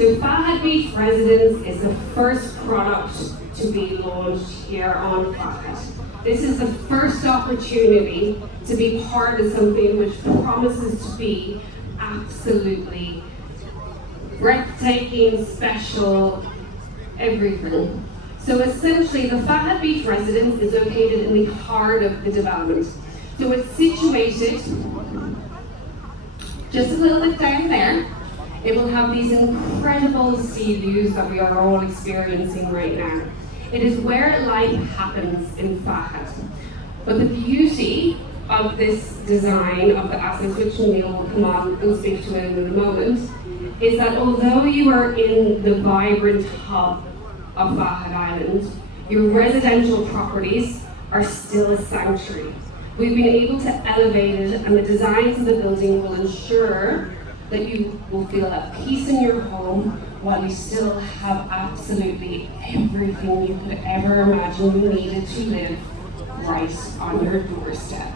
So Fahid Beach Residence is the first product to be launched here on Fahid. This is the first opportunity to be part of something which promises to be absolutely breathtaking, special, everything. So essentially, the Fahid Beach Residence is located in the heart of the development. So it's situated just a little bit down there. It will have these incredible sea views that we are all experiencing right now. It is where life happens in Fahid. But the beauty of this design of the assets, which Neil will come on and speak to in a moment, is that although you are in the vibrant hub of Fahid Island, your residential properties are still a sanctuary. We've been able to elevate it, and the designs of the building will ensure that you will feel at peace in your home while you still have absolutely everything you could ever imagine you needed to live right on your doorstep.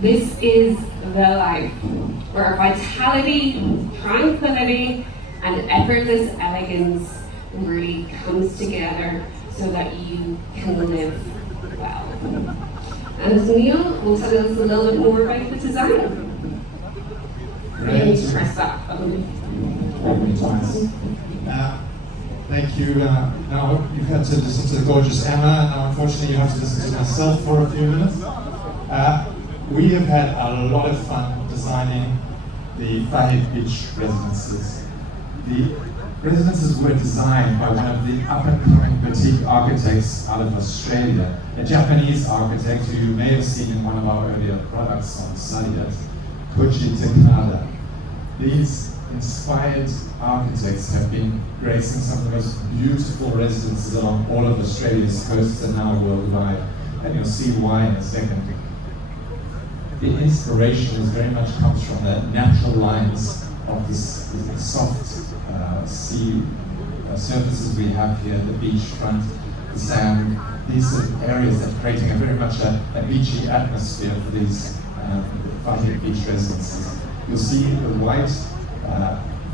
This is the life where vitality, tranquility, and effortless elegance really comes together so that you can live well. And Neil will tell us a little bit more about the design. Great. Press that. Thank you. Now you've had to listen to the gorgeous Emma, and now unfortunately you have to listen to myself for a few minutes. We have had a lot of fun designing the Fahid Beach residences. The residences were designed by one of the up-and-coming boutique architects out of Australia, a Japanese architect who you may have seen in one of our earlier products on Sadiat, Koji Takada. These inspired architects have been gracing some of the most beautiful residences along all of Australia's coasts and now worldwide, and you'll see why in a second. The inspiration is very much comes from the natural lines of this soft sea surfaces we have here, the beachfront, the sand. These are areas that are creating very much a beachy atmosphere for these Fahid Beach residences. You'll see the white,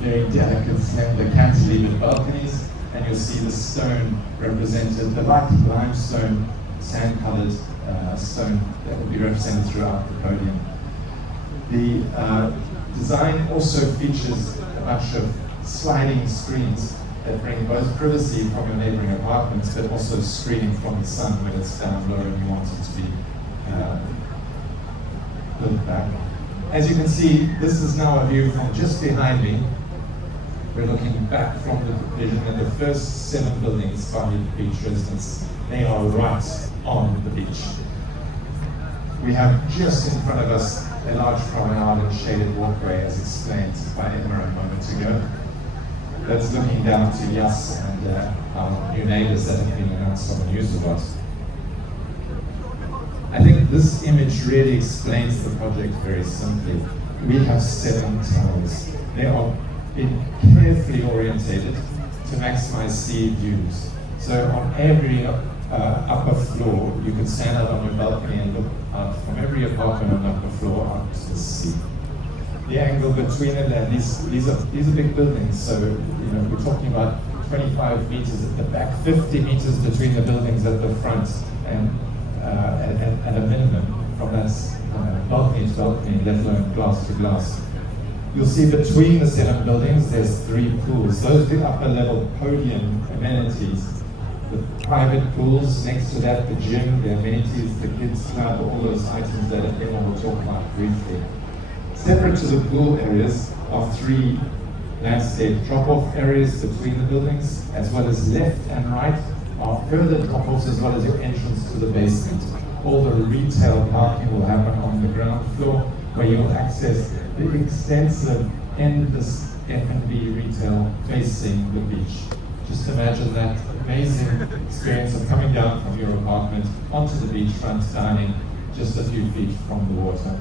very delicate slender cantilevered balconies, and you'll see the stone represented, the light limestone, sand-colored stone that will be represented throughout the podium. The design also features a bunch of sliding screens that bring both privacy from your neighboring apartments, but also screening from the sun when it's down low and you want it to be built back. As you can see, this is now a view from just behind me. We're looking back from the vision at the first 7 buildings, Fahid Beach Residence. They are right on the beach. We have just in front of us a large promenade and shaded walkway, as explained by Emma a moment ago. That's looking down to Yas and our new neighbors that have been announced on the news a lot. I think this image really explains the project very simply. We have 7 towers. They are being carefully orientated to maximize sea views. So on every upper floor, you can stand out on your balcony and look out from every apartment on the upper floor out to the sea. The angle between them, and these are big buildings, so we're talking about 25 meters at the back, 50 meters between the buildings at the front, and at a minimum from that balcony to balcony, let alone glass to glass. You'll see between the 7 buildings, there's 3 pools. Those are the upper level podium amenities. The private pools, next to that, the gym, the amenities, the kids club, all those items that Emma will talk about briefly. Separate to the pool areas are 3 landscape drop-off areas between the buildings, as well as left and right are further drop-offs, as well as your entrance to the basement. All the retail parking will happen on the ground floor, where you'll access the extensive endless F&B retail facing the beach. Just imagine that amazing experience of coming down from your apartment onto the beachfront, dining just a few feet from the water.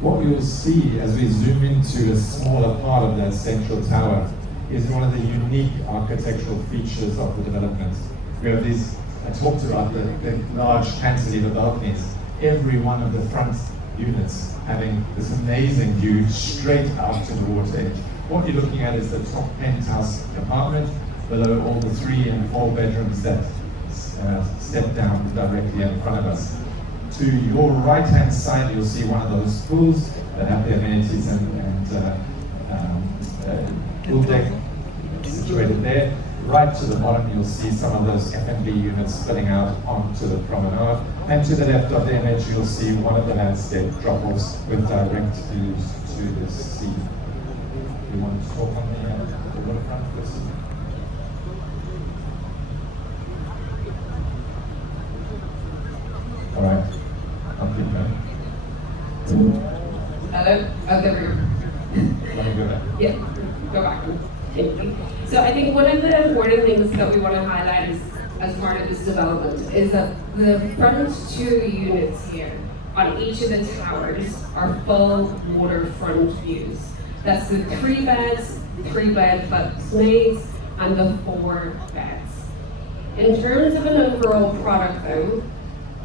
What you'll see as we zoom into a smaller part of that central tower is one of the unique architectural features of the development. We have these, I talked about the large cantilever balconies. every one of the front units having this amazing view straight out to the water edge. What you're looking at is the top penthouse apartment, below all the 3 and 4 bedrooms that step down directly in front of us. To your right-hand side, you'll see one of those pools that have the amenities and pool deck situated there. Right to the bottom, you'll see some of those F&B units spilling out onto the promenade. And to the left of the image, you'll see one of the landscape drop-offs with direct views to the sea. You want to talk on the waterfront first? All right, I'll keep going. Hello? Oh, there we go. Let me go back. Yeah, go back. Thank you. So I think one of the important things that we want to highlight is, as part of this development, is that the front 2 units here on each of the towers are full waterfront views. That's the 3 beds, 3-bed flatmates, and the 4 beds. In terms of an overall product though,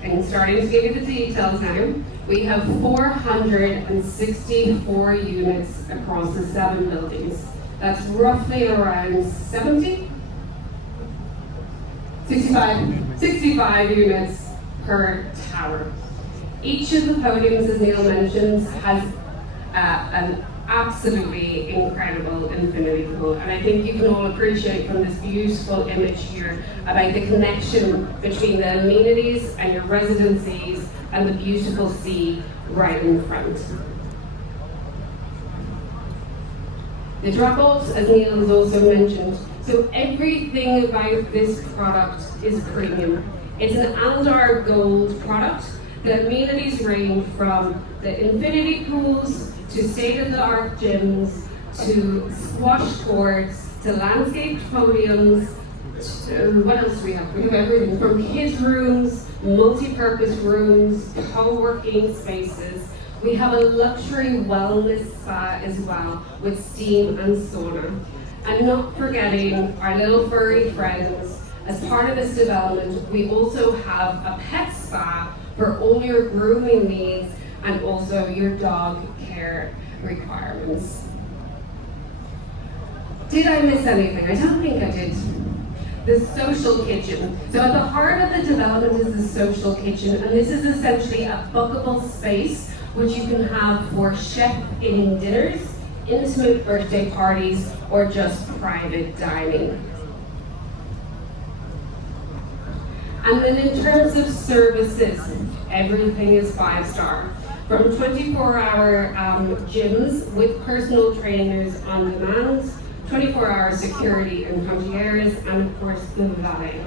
and starting to give you the details now, we have 464 units across the 7 buildings. That's roughly around 65 units per tower. Each of the podiums, as Neil mentioned, has an absolutely incredible infinity pool. And I think you can all appreciate from this beautiful image here about the connection between the amenities and your residencies and the beautiful sea right in front. The drop-offs, as Neil has also mentioned, so everything about this product is premium. It's an Aldar Gold product. The amenities range from the infinity pools to state-of-the-art gyms to squash courts to landscaped podiums. To, what else do we have? We have everything from kids' rooms, multi-purpose rooms, co-working spaces. We have a luxury wellness spa as well with steam and sauna. And not forgetting our little furry friends. As part of this development, we also have a pet spa for all your grooming needs and also your dog care requirements. Did I miss anything? I don't think I did. The social kitchen. So at the heart of the development is the social kitchen, and this is essentially a bookable space which you can have for chef-in dinners, intimate birthday parties, or just private dining. And then in terms of services, everything is 5-star. From 24-hour gyms with personal trainers on demand, 24-hour security and concierge, and of course the valet.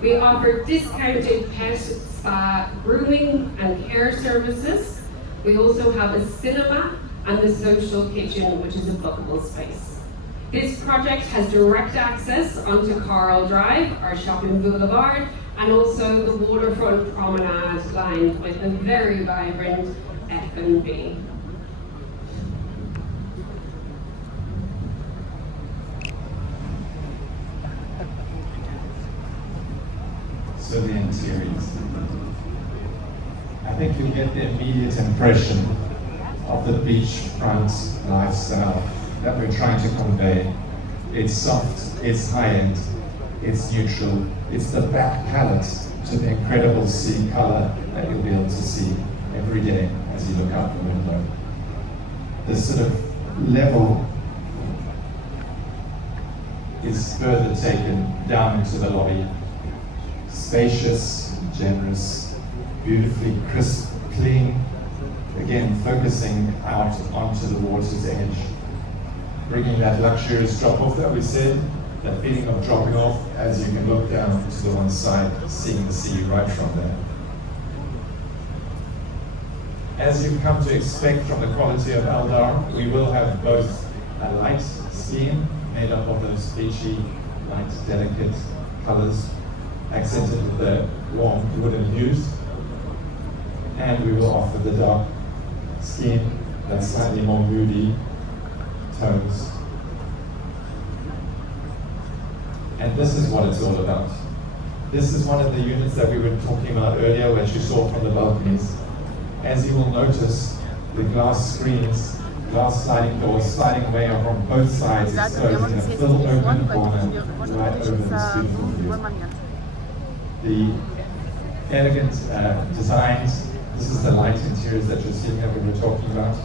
We offer discounted pet, spa, grooming and care services. We also have a cinema and the social kitchen, which is a bookable space. This project has direct access onto Coral Drive, our shopping boulevard, and also the waterfront promenade lined with a very vibrant F&B. So the interiors. I think you'll get the immediate impression of the beachfront lifestyle that we're trying to convey. It's soft, it's high-end, it's neutral, it's the back palette to the incredible sea color that you'll be able to see every day as you look out the window. This sort of level is further taken down into the lobby. Spacious, generous, beautifully crisp, clean, again focusing out onto the water's edge, bringing that luxurious drop-off that we said, that feeling of dropping off as you can look down to the one side, seeing the sea right from there. As you've come to expect from the quality of Aldar, we will have both a light scheme made up of those beachy, light, delicate colors, accented with the warm wooden hues, and we will offer the dark scheme that's slightly more moody tones. And this is what it's all about. This is one of the units that we were talking about earlier, which you saw from the balconies. as you will notice, the glass screens, glass sliding doors sliding away are from both sides, exposing a full open corner right over this beautiful view. The elegant designs, this is the light interiors that you're seeing that we were talking about,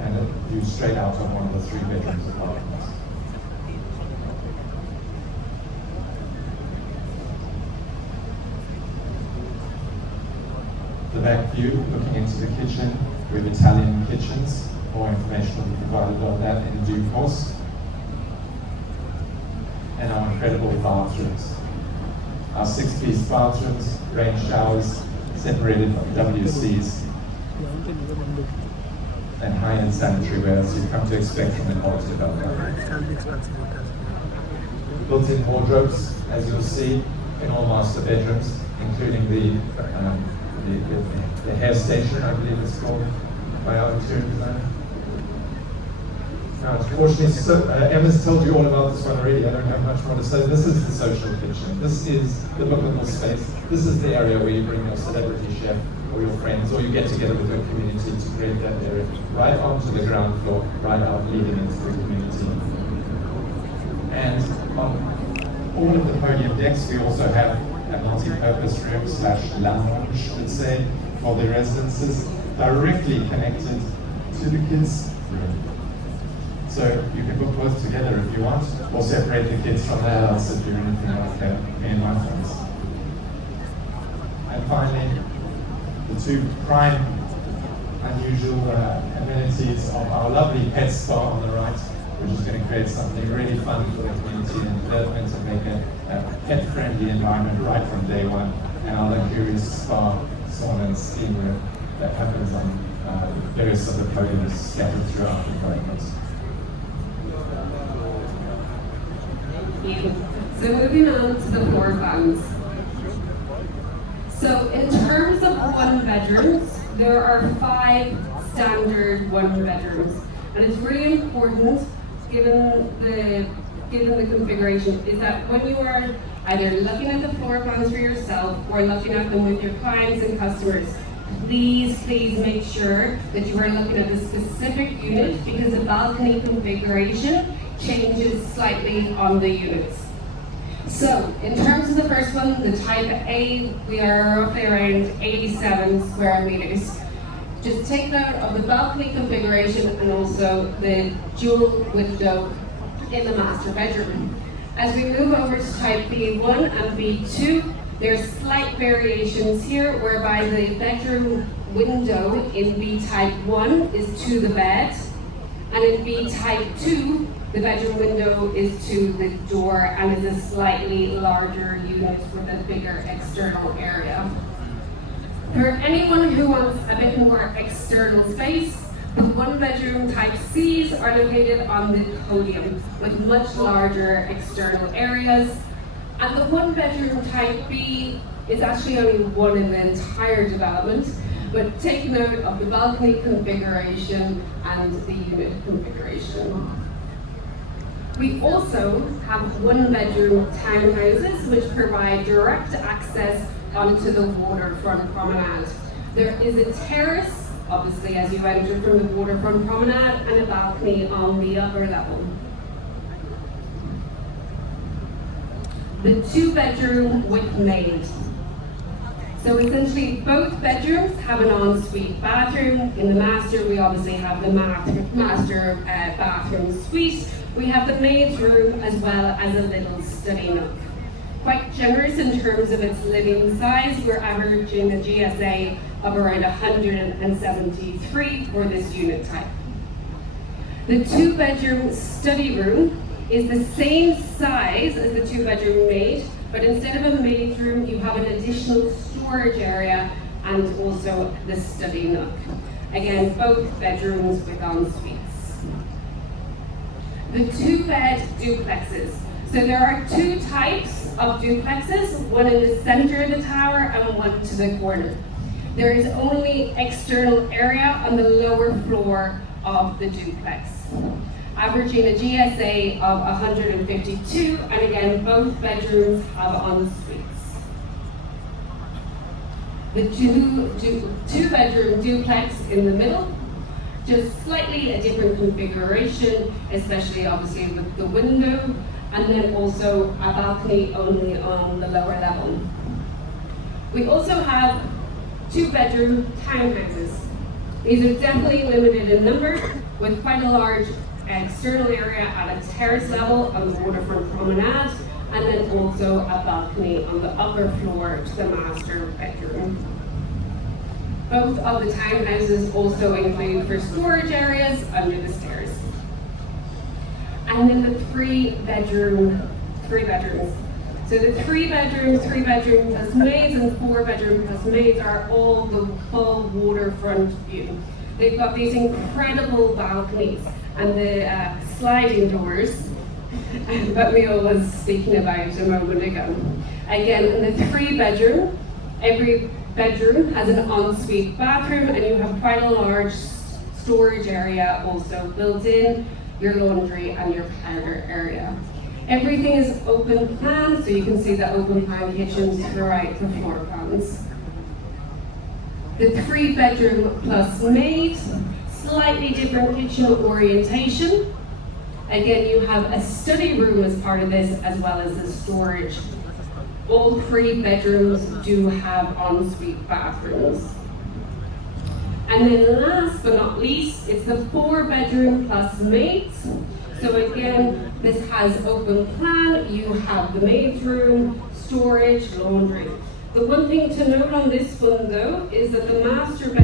and it views straight out of one of the 3 bedrooms apartments. The back view, looking into the kitchen, we have Italian kitchens. More information will be provided on that in due course. And our incredible bathrooms. Our 6-piece bathrooms, rain showers, separated by WCs, and high-end sanitary ware, as you've come to expect from a quality developer. Built-in wardrobes, as you'll see, in all master bedrooms, including the hair station, I believe it's called, by our interior designer. Now, unfortunately, Emma's told you all about this one already. I don't have much more to say. This is the social kitchen. This is the bookable space. This is the area where you bring your celebrity chef or your friends, or you get together with your community to create that area right onto the ground floor, right out leading into the community. And on all of the podium decks, we also have a multi-purpose room / lounge, let's say, for the residences, directly connected to the kids' room. So you can book both together if you want, or separate the kids from the adults if you're anything like me and my friends. And finally, the 2 prime unusual amenities of our lovely pet spa on the right, which is going to create something really fun for the community and development and make a pet-friendly environment right from day one. And our luxurious spa, sauna and steam room that happens on various other podiums scattered throughout the environment. So moving on to the floor plans. So in terms of 1-bedrooms, there are 5 standard 1-bedrooms, and it's really important, given the configuration, is that when you are either looking at the floor plans for yourself or looking at them with your clients and customers, please make sure that you are looking at the specific unit, because the balcony configuration changes slightly on the units. So, in terms of the first one, the type A, we are roughly around 87 square meters. Just take note of the balcony configuration and also the dual window in the master bedroom. As we move over to type B1 and B2, there's slight variations here, whereby the bedroom window in B type 1 is to the bed, and in B type 2, the bedroom window is to the door and is a slightly larger unit with a bigger external area. For anyone who wants a bit more external space, the 1-bedroom type Cs are located on the podium with much larger external areas. And the 1-bedroom type B is actually only one in the entire development, but take note of the balcony configuration and the unit configuration. We also have 1-bedroom townhouses which provide direct access onto the waterfront promenade. There is a terrace, obviously, as you enter from the waterfront promenade, and a balcony on the upper level. The 2-bedroom with maid. So essentially, both bedrooms have an ensuite bathroom. In the master, we obviously have the master bathroom suite. We have the maid's room as well as a little study nook. Quite generous in terms of its living size. We're averaging a GSA of around 173 for this unit type. The 2-bedroom study room is the same size as the 2-bedroom maid, but instead of a maid's room, you have an additional storage area and also the study nook. Again, both bedrooms with en-suites. The 2-bed duplexes. So there are 2 types of duplexes, one in the center of the tower and one to the corner. There is only external area on the lower floor of the duplex, averaging a GSA of 152, and again, both bedrooms have en-suites. The two-bedroom duplex in the middle, just slightly a different configuration, especially obviously with the window, and then also a balcony only on the lower level. We also have two-bedroom townhouses. These are definitely limited in number, with quite a large external area at a terrace level on the waterfront promenade, and then also a balcony on the upper floor to the master bedroom. Both of the townhouses also include for storage areas under the stairs. And then the three bedrooms. So the three bedroom plus maids and 4-bedroom plus maids are all the full waterfront view. They've got these incredible balconies and the sliding doors that Mio was speaking about a moment ago. Again, in the 3-bedroom, every bedroom has an ensuite bathroom, and you have quite a large storage area also built in, your laundry and your powder area. Everything is open plan, so you can see the open plan kitchens throughout the floor plans. The 3-bedroom plus maid, slightly different kitchen orientation. Again, you have a study room as part of this, as well as the storage. All 3 bedrooms do have ensuite bathrooms. And then last but not least, it's the 4-bedroom plus maids. So again, this has open plan. You have the maid's room, storage, laundry. The one thing to note on this one though is that the master bedroom